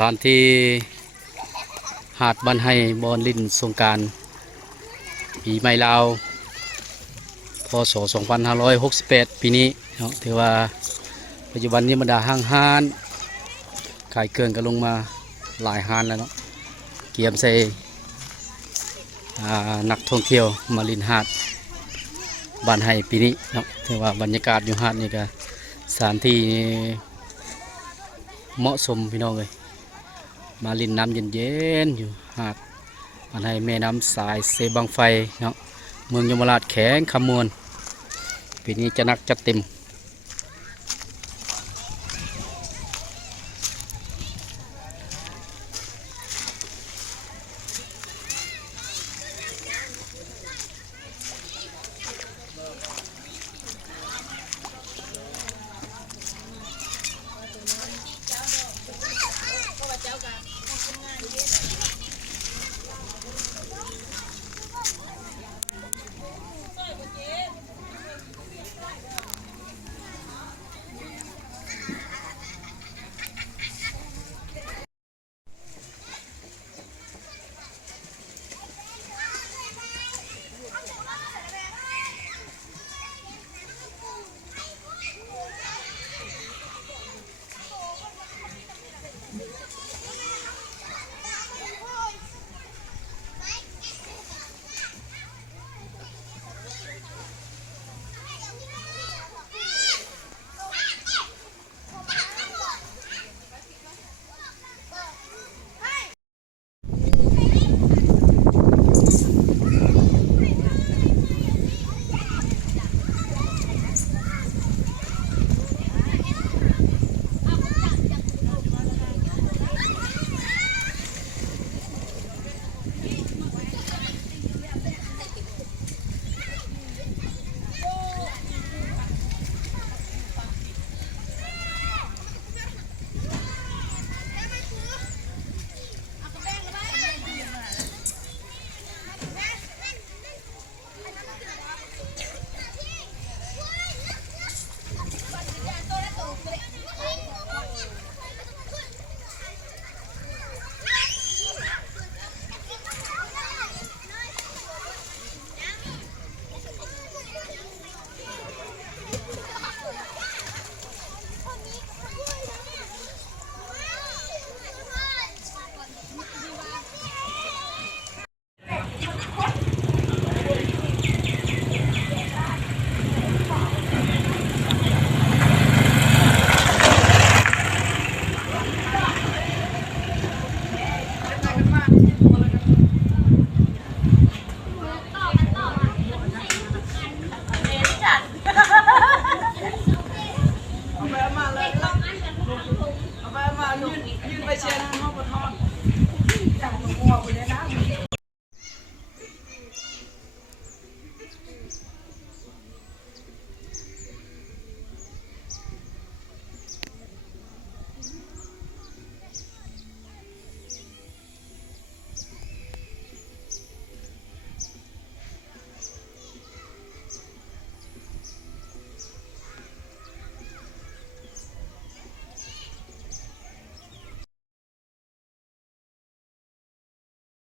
ถานที่หาดบ้านให้บอนลินสงกรานต์ปีใหม่ลาวพศ2568ปีนี้เนาะถือว่าปัจจุบันนี้บรรดาห้างห้านขายเกินก็ลงมาหลายห้านแล้วเนาะเกียมใส่นักท่องเที่ยวมาลินหาดบ้านให้ปีนี้เนาะถือว่าบรรยากาศอยู่หาดนี่ก็สถานที่เหมาะสมพี่น้องเลยมาลินน้ำเย็นๆอยู่หาดบ้านให้แม่น้ำสายเซบังไฟเนาะเมืองยมราชแข็งคำมวลปีนี้จะนักจัดเต็ม